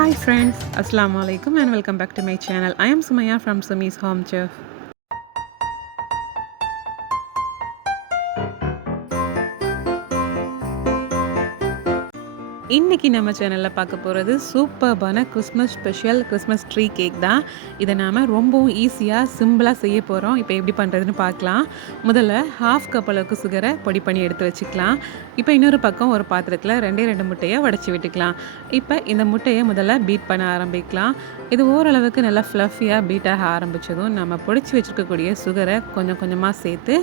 Hi friends, Assalamu alaikum and welcome back to my channel. I am Sumaya from Sumi's Home Chef. இன்றைக்கி நம்ம சேனலில் பார்க்க போகிறது சூப்பர்பான Christmas special Christmas tree cake தான். இதை நாம் ரொம்பவும் ஈஸியாக சிம்பிளாக செய்ய போகிறோம். இப்போ எப்படி பண்ணுறதுன்னு பார்க்கலாம். முதல்ல 1/2 கப் அளவுக்கு சுகரை பொடி பண்ணி எடுத்து வச்சுக்கலாம். இப்போ இன்னொரு பக்கம் ஒரு பாத்திரத்தில் 2 முட்டையை உடச்சி விட்டுக்கலாம். இப்போ இந்த முட்டையை முதல்ல பீட் பண்ண ஆரம்பிக்கலாம். இது ஓரளவுக்கு நல்லா ஃப்ளஃபியாக பீட் ஆக ஆரம்பித்ததும் நம்ம பொடிச்சு வச்சுருக்கக்கூடிய சுகரை கொஞ்சம் கொஞ்சமாக சேர்த்து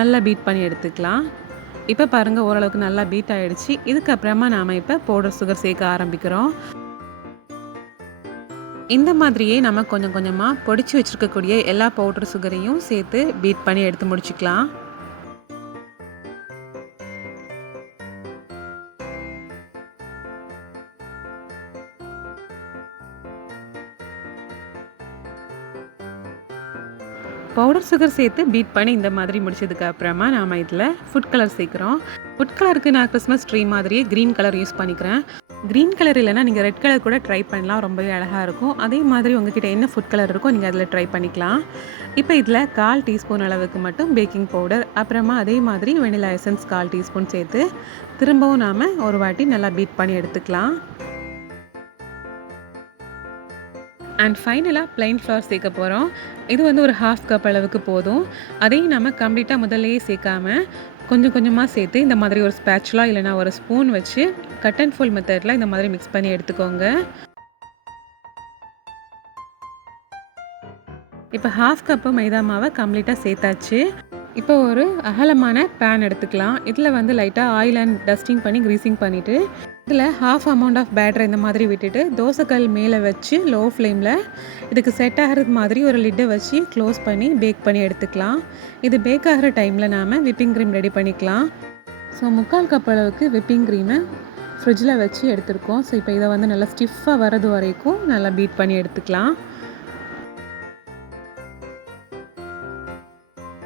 நல்லா பீட் பண்ணி எடுத்துக்கலாம். இப்போ பாருங்கள், ஓரளவுக்கு நல்லா பீட் ஆகிடுச்சு. இதுக்கப்புறமா நாம் இப்போ பவுடர் சுகர் சேர்க்க ஆரம்பிக்கிறோம். இந்த மாதிரியே நம்ம கொஞ்சம் கொஞ்சமாக பொடிச்சு வச்சுருக்கக்கூடிய எல்லா பவுடர் சுகரையும் சேர்த்து பீட் பண்ணி எடுத்து முடிச்சுக்கலாம். பவுடர் சுகர் சேர்த்து பீட் பண்ணி இந்த மாதிரி முடிச்சதுக்கு அப்புறமா நாம் இதில் ஃபுட் கலர் சேர்க்குறோம். ஃபுட் கலருக்கு நான் கிறிஸ்மஸ் ட்ரீ மாதிரியே க்ரீன் கலர் யூஸ் பண்ணிக்கிறேன். க்ரீன் கலர் இல்லைனா நீங்கள் ரெட் கலர் கூட ட்ரை பண்ணலாம், ரொம்பவே அழகாக இருக்கும். அதே மாதிரி உங்ககிட்ட என்ன ஃபுட் கலர் இருக்கோ நீங்கள் அதில் ட்ரை பண்ணிக்கலாம். இப்போ இதில் 1/4 டீஸ்பூன் அளவுக்கு மட்டும் பேக்கிங் பவுடர், அப்புறமா அதே மாதிரி வெனிலா எசன்ஸ் 1/4 டீஸ்பூன் சேர்த்து திரும்பவும் நாம் ஒரு வாட்டி நல்லா பீட் பண்ணி எடுத்துக்கலாம். அண்ட் ஃபைனலாக ப்ளைன் ஃப்ளவர் சேர்க்க போகிறோம். இது வந்து ஒரு 1/2 கப் அளவுக்கு போதும். அதையும் நம்ம கம்ப்ளீட்டாக முதல்லையே சேர்க்காமல் கொஞ்சம் கொஞ்சமாக சேர்த்து இந்த மாதிரி ஒரு ஸ்பேச்சுலா இல்லைனா ஒரு ஸ்பூன் வச்சு கட் அண்ட் ஃபோல்ட் மெத்தடில் இந்த மாதிரி மிக்ஸ் பண்ணி எடுத்துக்கோங்க. இப்போ 1/2 கப்பு மைதா மாவை கம்ப்ளீட்டாக சேர்த்தாச்சு. இப்போ ஒரு அகலமான பேன் எடுத்துக்கலாம். இதில் வந்து லைட்டாக ஆயில் அண்ட் டஸ்டிங் பண்ணி க்ரீஸிங் பண்ணிவிட்டு இதில் 1/2 அமௌண்ட் ஆஃப் பேட்டரை இந்த மாதிரி விட்டுட்டு தோசைக்கல் மேலே வச்சு லோ ஃப்ளேமில் இதுக்கு செட் ஆகிறது மாதிரி ஒரு லிட்டை வச்சு க்ளோஸ் பண்ணி பேக் பண்ணி எடுத்துக்கலாம். இது பேக் ஆகிற டைமில் நாம் விப்பிங் க்ரீம் ரெடி பண்ணிக்கலாம். ஸோ 3/4 கப் அளவுக்கு விப்பிங் க்ரீமை ஃப்ரிட்ஜில் வச்சு எடுத்துருக்கோம். ஸோ இப்போ இதை வந்து நல்லா ஸ்டிஃபாக வரது வரைக்கும் நல்லா பீட் பண்ணி எடுத்துக்கலாம்.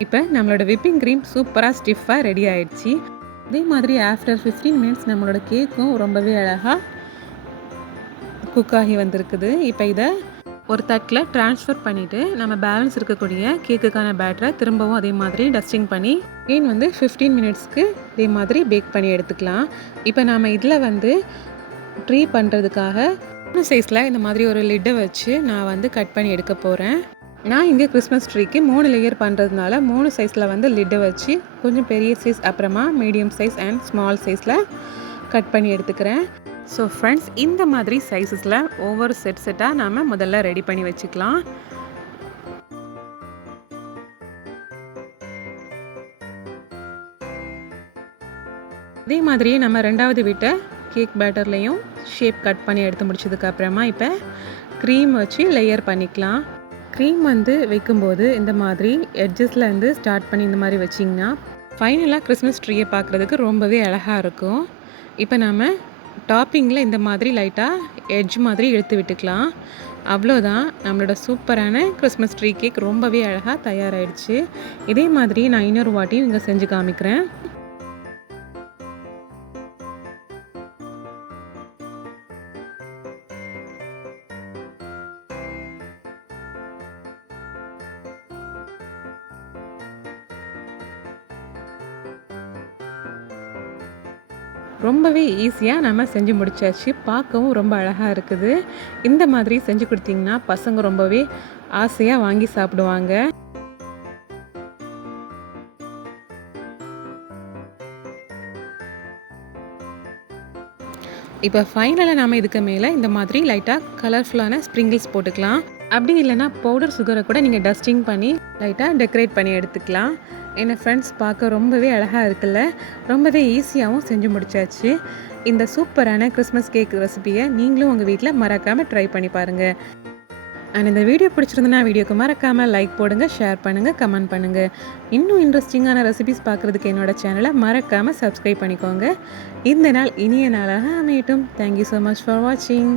இப்போ நம்மளோட விப்பிங் க்ரீம் சூப்பராக ஸ்டிஃபாக ரெடி ஆகிடுச்சு. அதே மாதிரி ஆஃப்டர் 15 மினிட்ஸ் நம்மளோட கேக்கும் ரொம்பவே அழகாக குக் ஆகி வந்திருக்குது. இப்போ இதை ஒரு தட்டில் ட்ரான்ஸ்ஃபர் பண்ணிவிட்டு நம்ம பேலன்ஸ் இருக்கக்கூடிய கேக்குக்கான பேட்டரை திரும்பவும் அதே மாதிரி டஸ்டிங் பண்ணி அகெயின் வந்து 15 மினிட்ஸ்க்கு இதே மாதிரி பேக் பண்ணி எடுத்துக்கலாம். இப்போ நாம் இதில் வந்து ட்ரீ பண்ணுறதுக்காக சைஸில் இந்த மாதிரி ஒரு லிட்டை வச்சு நான் வந்து கட் பண்ணி எடுக்க போகிறேன். நான் இங்கே கிறிஸ்மஸ் ட்ரீக்கு 3 லேயர் பண்ணுறதுனால 3 சைஸில் வந்து லிட்டை வச்சு கொஞ்சம் பெரிய சைஸ், அப்புறமா மீடியம் சைஸ் அண்ட் ஸ்மால் சைஸில் கட் பண்ணி எடுத்துக்கிறேன். ஸோ ஃப்ரெண்ட்ஸ், இந்த மாதிரி சைஸஸில் ஒவ்வொரு செட்டாக நாம் முதல்ல ரெடி பண்ணி வச்சுக்கலாம். அதே மாதிரியே நம்ம 2வது வீட்டை கேக் பேட்டர்லேயும் ஷேப் கட் பண்ணி எடுத்து முடிச்சதுக்கு அப்புறமா இப்போ க்ரீம் வச்சு லேயர் பண்ணிக்கலாம். க்ரீம் வந்து வைக்கும்போது இந்த மாதிரி எட்ஜஸில் வந்து ஸ்டார்ட் பண்ணி இந்த மாதிரி வச்சிங்கன்னா ஃபைனலாக கிறிஸ்மஸ் ட்ரீயை பார்க்குறதுக்கு ரொம்பவே அழகாக இருக்கும். இப்போ நம்ம டாப்பிங்கில் இந்த மாதிரி லைட்டாக எட்ஜ் மாதிரி இழுத்து விட்டுக்கலாம். அவ்வளோதான், நம்மளோட சூப்பரான கிறிஸ்மஸ் ட்ரீ கேக் ரொம்பவே அழகாக தயாராகிடுச்சு. இதே மாதிரி நான் இன்னொரு வாட்டியும் இங்கே செஞ்சு காமிக்கிறேன். ரொம்பவே ஈஸியாக நம்ம செஞ்சு முடிச்சாச்சு. பார்க்கவும் ரொம்ப அழகாக இருக்குது. இந்த மாதிரி செஞ்சு கொடுத்தீங்கன்னா பசங்க ரொம்பவே ஆசையாக வாங்கி சாப்பிடுவாங்க. இப்போ ஃபைனலாக நாம் இதுக்கு மேலே இந்த மாதிரி லைட்டாக கலர்ஃபுல்லான ஸ்ப்ரிங்கிள்ஸ் போட்டுக்கலாம். அப்படி இல்லைனா பவுடர் சுகரை கூட நீங்கள் டஸ்டிங் பண்ணி லைட்டாக டெக்கரேட் பண்ணி எடுத்துக்கலாம். என்ன ஃப்ரெண்ட்ஸ், பார்க்க ரொம்பவே அழகாக இருக்குல்ல. ரொம்பவே ஈஸியாகவும் செஞ்சு முடிச்சாச்சு. இந்த சூப்பரான கிறிஸ்மஸ் கேக் ரெசிபியை நீங்களும் உங்கள் வீட்டில் மறக்காமல் ட்ரை பண்ணி பாருங்கள். அண்ட் இந்த வீடியோ பிடிச்சிருந்தனா வீடியோக்கு மறக்காமல் லைக் போடுங்க, ஷேர் பண்ணுங்கள், கமெண்ட் பண்ணுங்கள். இன்னும் இன்ட்ரெஸ்டிங்கான ரெசிபிஸ் பார்க்குறதுக்கு என்னோடய சேனலை மறக்காமல் சப்ஸ்கிரைப் பண்ணிக்கோங்க. இந்த நாள் இனிய நாளாக அமையட்டும். தேங்க்யூ ஸோ மச் ஃபார் வாட்சிங்.